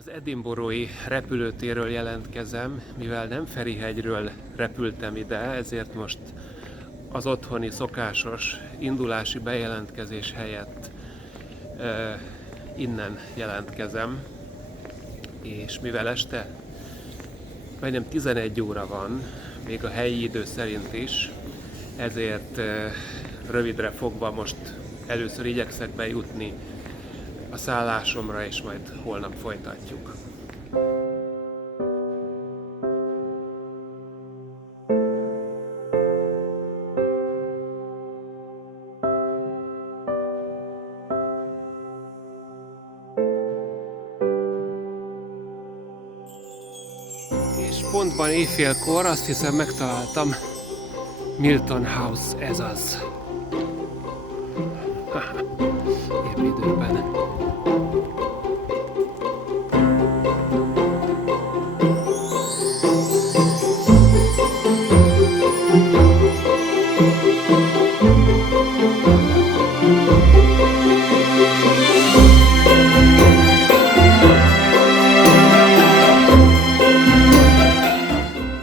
Az edinburghi repülőtérről jelentkezem, mivel nem Ferihegyről repültem ide, ezért most az otthoni szokásos indulási bejelentkezés helyett innen jelentkezem, és mivel este majdnem 11 óra van, még a helyi idő szerint is, ezért rövidre fogva most először igyekszek bejutni a szállásomra, és majd holnap folytatjuk. És pontban éjfélkor azt hiszem megtaláltam Milton House, ez az. Épp időben.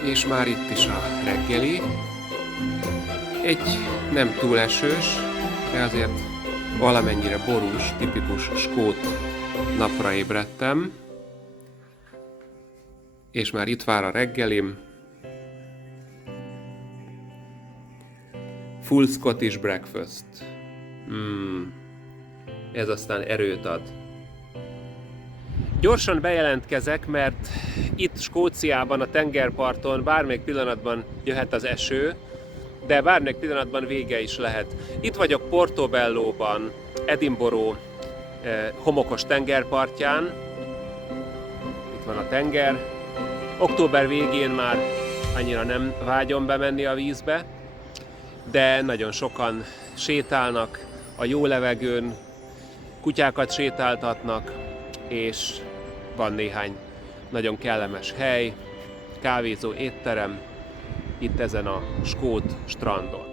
És már itt is a reggeli. Egy nem túl esős, de azért valamennyire borús, tipikus skót napra ébredtem. És már itt vár a reggelim. Full Scottish breakfast. Ez aztán erőt ad. Gyorsan bejelentkezek, mert itt Skóciában, a tengerparton bármelyik pillanatban jöhet az eső, de bármelyik pillanatban vége is lehet. Itt vagyok Portobellóban, Edinburgh homokos tengerpartján. Itt van a tenger. Október végén már annyira nem vágyom bemenni a vízbe, de nagyon sokan sétálnak a jó levegőn, kutyákat sétáltatnak, és van néhány nagyon kellemes hely, kávézó, étterem itt ezen a skót strandon.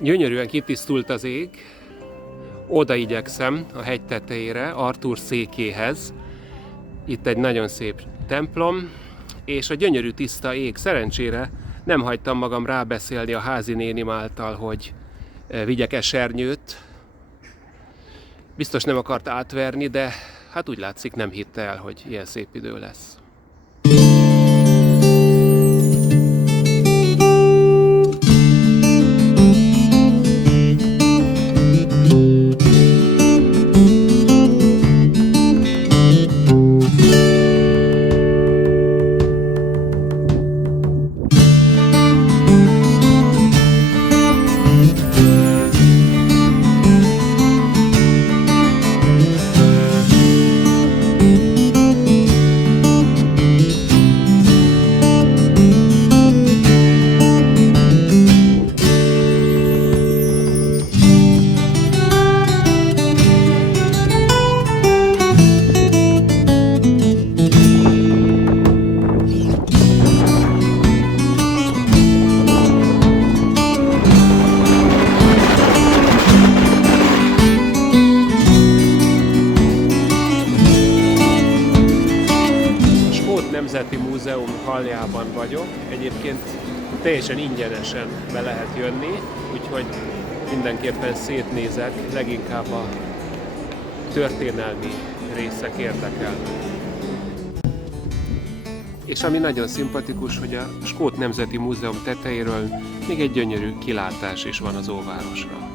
Gyönyörűen kitisztult az ég, oda igyekszem a hegy tetejére, Arthur székéhez. Itt egy nagyon szép templom, és a gyönyörű tiszta ég. Szerencsére nem hagytam magam rábeszélni a házi nénim által, hogy vigyek esernyőt. Biztos nem akart átverni, de hát úgy látszik, nem hitte el, hogy ilyen szép idő lesz. Nemzeti Múzeum haljában vagyok. Egyébként teljesen ingyenesen be lehet jönni, úgyhogy mindenképpen szétnézek, leginkább a történelmi részek érdekelnek. És ami nagyon szimpatikus, hogy a Skót Nemzeti Múzeum tetejéről még egy gyönyörű kilátás is van az óvárosra.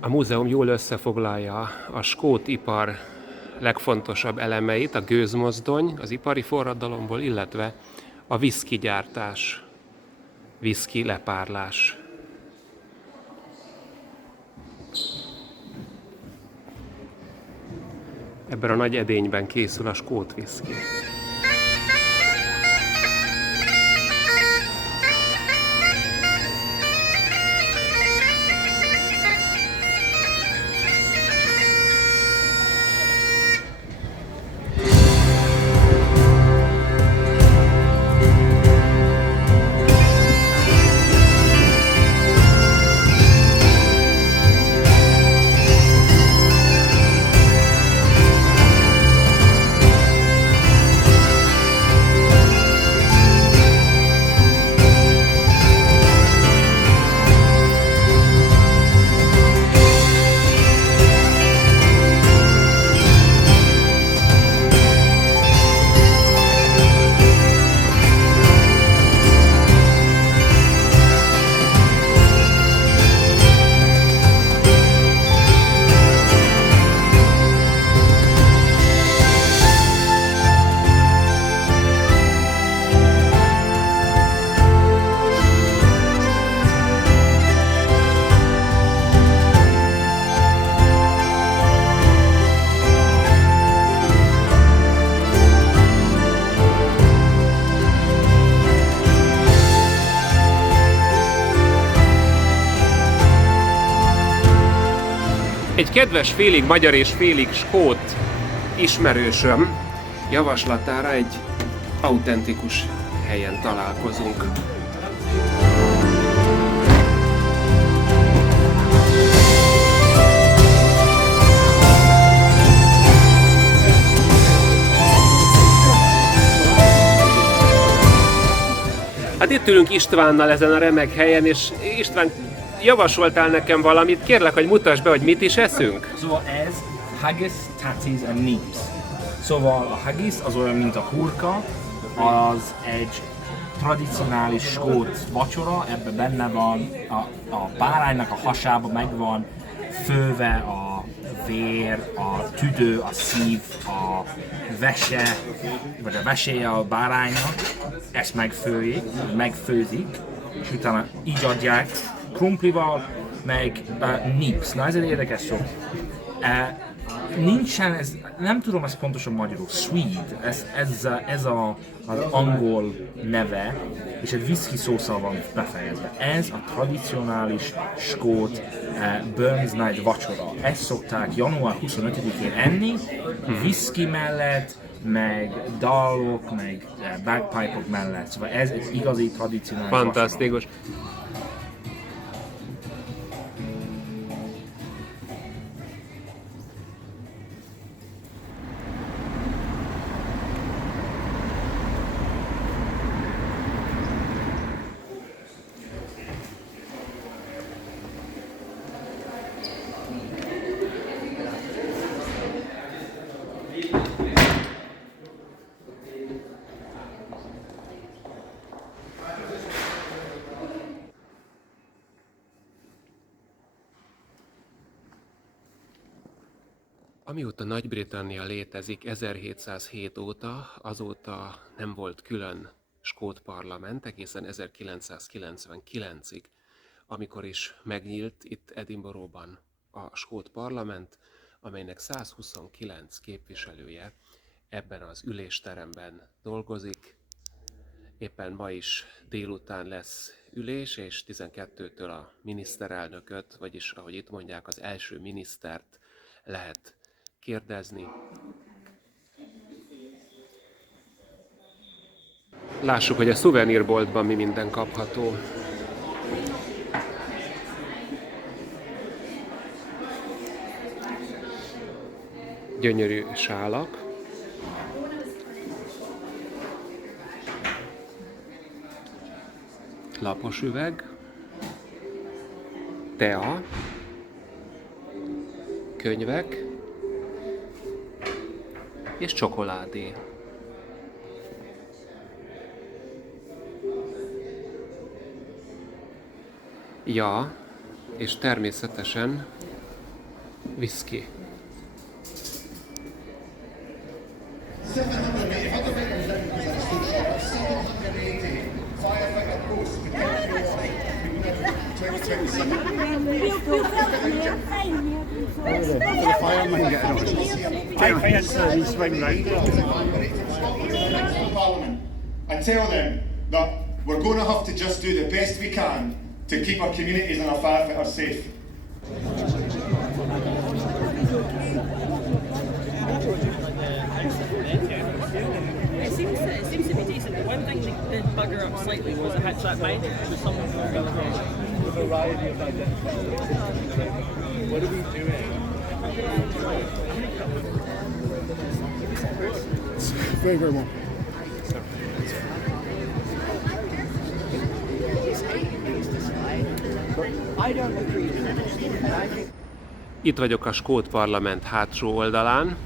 A múzeum jól összefoglalja a skót ipar legfontosabb elemeit, a gőzmozdony az ipari forradalomból, illetve a viszki gyártás, viszki lepárlás. Ebben a nagy edényben készül a skót viszki. Egy kedves félig magyar és félig skót ismerősöm javaslatára egy autentikus helyen találkozunk. Hát itt ülünk Istvánnal ezen a remek helyen, és István, javasoltál nekem valamit, kérlek, hogy mutasd be, hogy mit is eszünk. Szóval ez haggis, tatis and nips. Szóval a haggis az olyan, mint a hurka, az egy tradicionális skót vacsora, ebben benne van a báránynak a hasába megvan főve a vér, a tüdő, a szív, a vese, vagy a veséje a báránynak, ezt megfőzik, és utána így adják krumplival, meg nips. Na ez egy érdekes szó. Nincsen, nem tudom ezt pontosan magyarul, Swede, ez az angol neve, és egy whisky szószal van befejezve. Ez a tradicionális skót Burns Night vacsora. Ezt szokták január 25-én enni, whisky mellett, meg dalok, meg bagpipe-ok mellett. Szóval ez egy igazi tradicionális fantasztikus. Vacsora. Amióta Nagy-Britannia létezik 1707 óta, azóta nem volt külön skót parlament, egészen 1999-ig, amikor is megnyílt itt Edinburghban a skót parlament, amelynek 129 képviselője ebben az ülésteremben dolgozik. Éppen ma is délután lesz ülés, és 12-től a miniszterelnököt, vagyis ahogy itt mondják, az első minisztert lehet kérdezni. Lássuk, hogy a szuvenírboltban mi minden kapható. Gyönyörű sálak. Lapos üveg. Tea. Könyvek. És csokoládé. Ja, és természetesen whisky. Parliament and tell them that we're going to have to just do the best we can to keep our communities and our firefighters safe. It seems to be decent. The one thing that did bugger up slightly was a hitch that mic. There's someone who a variety of identities. What are we doing? Very, very well. Itt vagyok a skót parlament hátsó oldalán.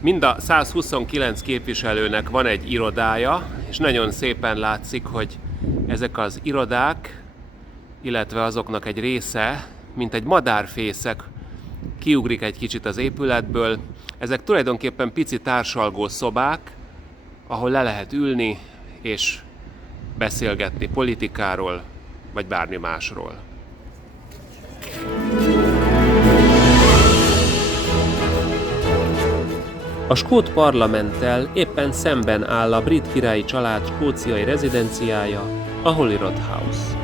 Mind a 129 képviselőnek van egy irodája, és nagyon szépen látszik, hogy ezek az irodák, illetve azoknak egy része, mint egy madárfészek, kiugrik egy kicsit az épületből. Ezek tulajdonképpen pici társalgó szobák, ahol le lehet ülni és beszélgetni politikáról, vagy bármi másról. A skót parlamenttel éppen szemben áll a brit királyi család skóciai rezidenciája, a Holyrood House.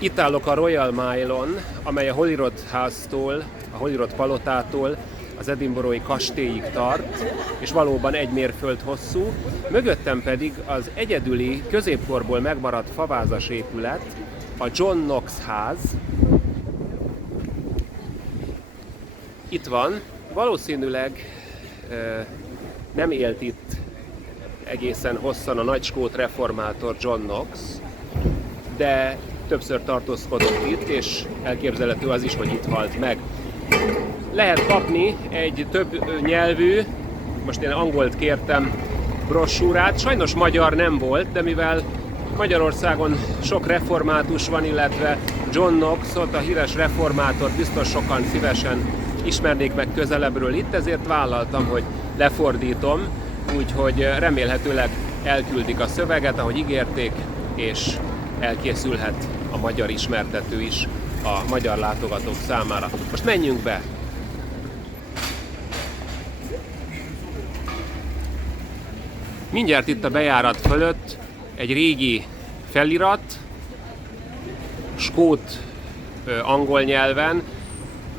Itt állok a Royal Mile-on, amely a Holyrood House-tól, a Holyrood palotától az edinburghi kastélyig tart, és valóban egy mérföld hosszú. Mögöttem pedig az egyedüli, középkorból megmaradt favázas épület, a John Knox ház. Itt van, valószínűleg nem élt itt egészen hosszan a nagy skót reformátor John Knox, de többször tartózkodott itt, és elképzelhető az is, hogy itt halt meg. Lehet kapni egy több nyelvű, most én angolt kértem, brossúrát, sajnos magyar nem volt, de mivel Magyarországon sok református van, illetve John Knoxot, a híres reformátort biztos sokan szívesen ismernék meg közelebbről itt, ezért vállaltam, hogy lefordítom, úgyhogy remélhetőleg elküldik a szöveget, ahogy ígérték, és elkészülhet a magyar ismertető is a magyar látogatók számára. Most menjünk be! Mindjárt itt a bejárat fölött egy régi felirat, skót angol nyelven: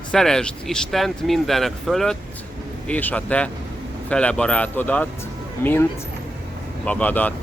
szeresd Istent mindenek fölött, és a te felebarátodat, mint magadat.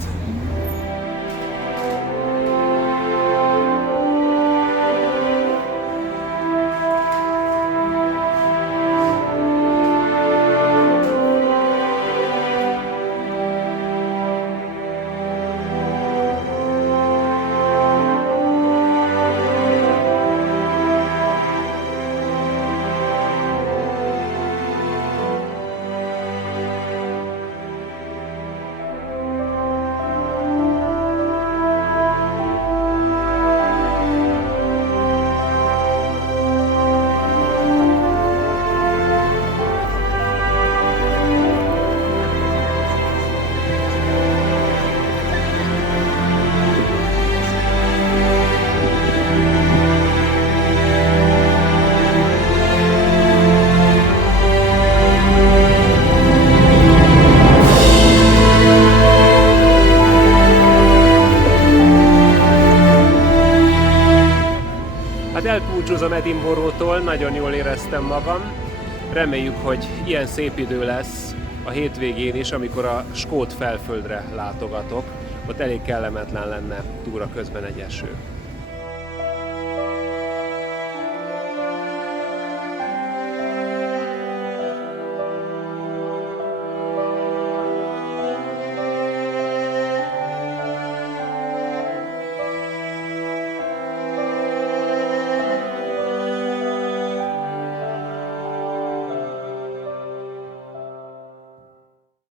Edinburghtól, nagyon jól éreztem magam. Reméljük, hogy ilyen szép idő lesz a hétvégén is, amikor a skót felföldre látogatok. Ott elég kellemetlen lenne túra közben egy eső.